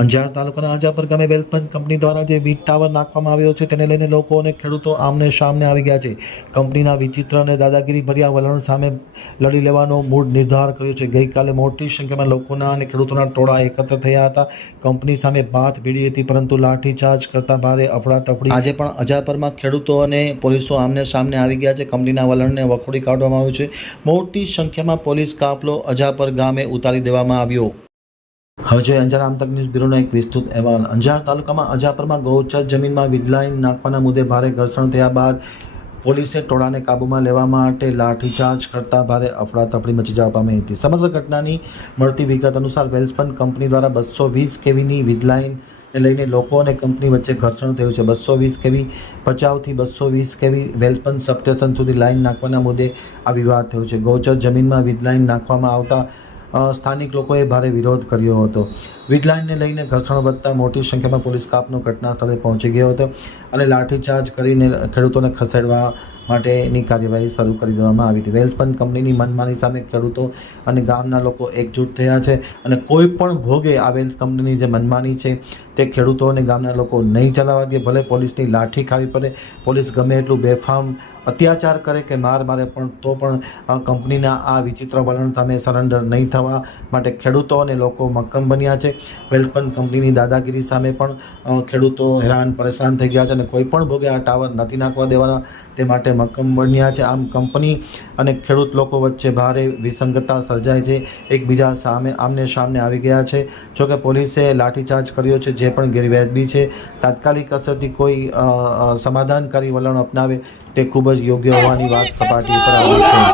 અંજાર તાલુકાના આજાપર ગામે વેલસ્પન કંપની દ્વારા જે વીજ ટાવર નાખવામાં આવ્યો છે, તેને લઈને લોકો અને ખેડૂતો આમને સામને આવી ગયા છે. કંપનીના વિચિત્ર અને દાદાગીરી ભર્યા વલણ સામે લડી લેવાનો મૂળ નિર્ધાર કર્યો છે. ગઈકાલે મોટી સંખ્યામાં લોકોના અને ખેડૂતોના ટોળા એકત્ર થયા હતા. કંપની સામે બાથ ભીડી હતી, પરંતુ લાઠીચાર્જ કરતા ભારે અફડાતફડી. આજે પણ અજાપરમાં ખેડૂતો અને પોલીસો આમને સામને આવી ગયા છે. કંપનીના વલણને વખોડી કાઢવામાં આવ્યું છે. મોટી સંખ્યામાં પોલીસ કાફલો અજાપર ગામે ઉતારી દેવામાં આવ્યો. હવે જોઈએ અંજાર આમતક ન્યૂઝ બ્યુરોનો એક વિસ્તૃત અહેવાલ. અંજાર તાલુકામાં અજાપરમાં ગૌચર જમીનમાં વીજલાઈન નાખવાના મુદ્દે ભારે ઘર્ષણ થયા બાદ પોલીસે ટોળાને કાબૂમાં લેવા માટે લાઠીચાર્જ કરતા ભારે અફડાતફડી મચી જવા પામી હતી. સમગ્ર ઘટનાની મળતી વિગત અનુસાર વેલ્સપન કંપની દ્વારા બસો વીસ કેવીની વીજલાઈન ને લઈને લોકો અને કંપની વચ્ચે ઘર્ષણ થયું છે. બસો વીસ કેવી પચાવથી બસો વીસ કેવી વેલ્સપન સબસ્ટેશન સુધી લાઈન નાખવાના મુદ્દે આ વિવાદ થયો છે. ગૌચર જમીનમાં વીજ લાઈન નાખવામાં આવતા સ્થાનિક લોકોએ ભારે વિરોધ કર્યો હતો. વીજ લાઇનને લઈને ઘર્ષણ વધતા મોટી સંખ્યામાં પોલીસ કાપનો ઘટના સ્થળે પહોંચી ગયો હતો અને લાઠીચાર્જ કરીને ખેડૂતોને ખસેડવા માટેની કાર્યવાહી શરૂ કરી દેવામાં આવી હતી. વેલ્સપન કંપનીની મનમાની સામે ખેડૂતો અને ગામના લોકો એકજૂટ થયા છે અને કોઈ પણ ભોગે આ વેલ્સ કંપનીની જે મનમાની છે તે ખેડૂતો અને ગામના લોકો નહીં ચલાવવા દે, ભલે પોલીસની લાઠી ખાવી પડે. પોલીસ ગમે એટલું બેફામ અત્યાચાર કરે કે માર મારે પણ, તો પણ કંપનીના આ વિચિત્ર વલણ સામે સરેન્ડર નહીં થવા માટે ખેડૂતો અને લોકો મક્કમ બન્યા છે. વેલ્સપન કંપનીની દાદાગીરી સામે પણ ખેડૂતો હેરાન પરેશાન થઈ ગયા છે અને કોઈ પણ ભોગે આ ટાવર નથી નાખવા દેવાના તે માટે મક્કમ બન્યા છે. આમ કંપની અને ખેડૂત લોકો વચ્ચે ભારે વિસંગતતા સર્જાય છે. એકબીજા સામે આમને સામને આવી ગયા છે. જોકે પોલીસે લાઠીચાર્જ કર્યો છે, જે પણ ગેરવાજબી છે. તાત્કાલિક અસરથી કોઈ સમાધાનકારી વલણ અપનાવે તે ખૂબ જ યોગ્ય હોવાની વાત સપાટી ઉપર આવી છે.